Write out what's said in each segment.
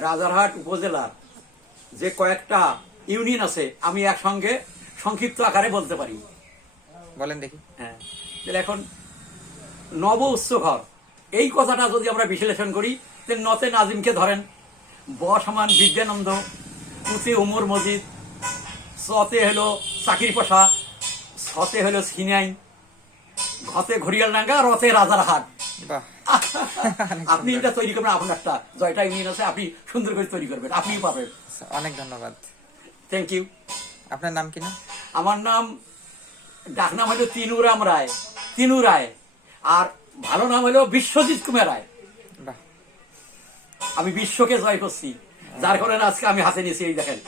রাজারহাট উপজেলার যে কয়েকটা ইউনিয়ন আছে আমি একসঙ্গে সংক্ষিপ্ত আকারে বলতে পারি। বলেন দেখি। হ্যাঁ, তাহলে এখন নব উচ্চ ঘর, এই কথাটা যদি আমরা বিশ্লেষণ করি, তাহলে নতে নাজিমকে ধরেন, ব সমান বিদ্যানন্দ, উচে উমর মজিদ, চতে হলো চাকির পশা, ছতে হলো সিনাই, ঘতে ঘড়িয়ালডাঙ্গা, রতে রাজারহাট। বাহ, আপনি এটা তৈরি করবেন, আপনার একটা জয়টা ইউনিয়ন আছে, আপনি সুন্দর করে তৈরি করবেন, আপনি পাবেন। অনেক ধন্যবাদ। Thank you. আপনার নাম কি না? আমার নাম, ডাকনাম হলো তিনুরাম রায়, তিনু রায়, আর ভালো নাম হলো বিশ্বজিৎ কুমার রায়। বাহ, আমি বিশ্বকে জয় করছি, যার কারণে আজকে আমি হাতে নিয়েছি। এই দেখেন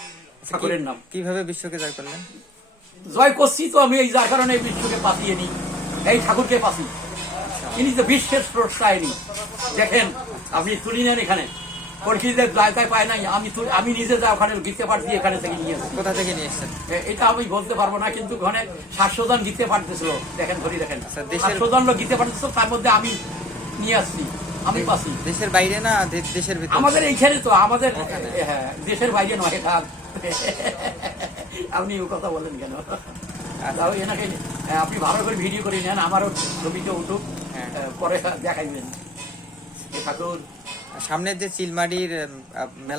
ঠাকুরের নাম। কিভাবে বিশ্বকে জয় করলেন? জয় করছি তো আমি, এই যার কারণে এই বিশ্বকে পাতিয়ে নি, এই ঠাকুরকে পাতি। ইনি তো বিশ্বের স্রষ্টায়নি। দেখেন আপনি তুলি নেন, এখানে কলকিদের জায়গায় পায় নাই, আমি নিজে যা ওখানে গীতে পাঠ দিয়ে এখানে থেকে নিয়ে আসছি। কোথা থেকে নিয়ে এসেছেন? এটা আমি বলতে পারবো না, কিন্তু ওখানে 700 জন গীতে পাঠ দিয়েছিল। দেখেন ধরি, দেখেন আচ্ছা, দেশের- 700 জন লোক গীতে পাঠ দিয়েছিল, তার মধ্যে আমি নিয়ে আসছি, আমি পাচ্ছি। দেশের বাইরে না দেশের ভিতরে? আমাদের এইখানে তো, আমাদের ওখানে। হ্যাঁ, দেশের বাইরে নয় এটা। আপনি ও কথা বলেন কেন? তাও এনাকে আপনি ভালো করে ভিডিও করে নেন, আমারও ছবিতে উঠুক, হ্যাঁ। পরে দেখাইবেন। এ ঠাকুর সামনের যে চিলমারির মেলা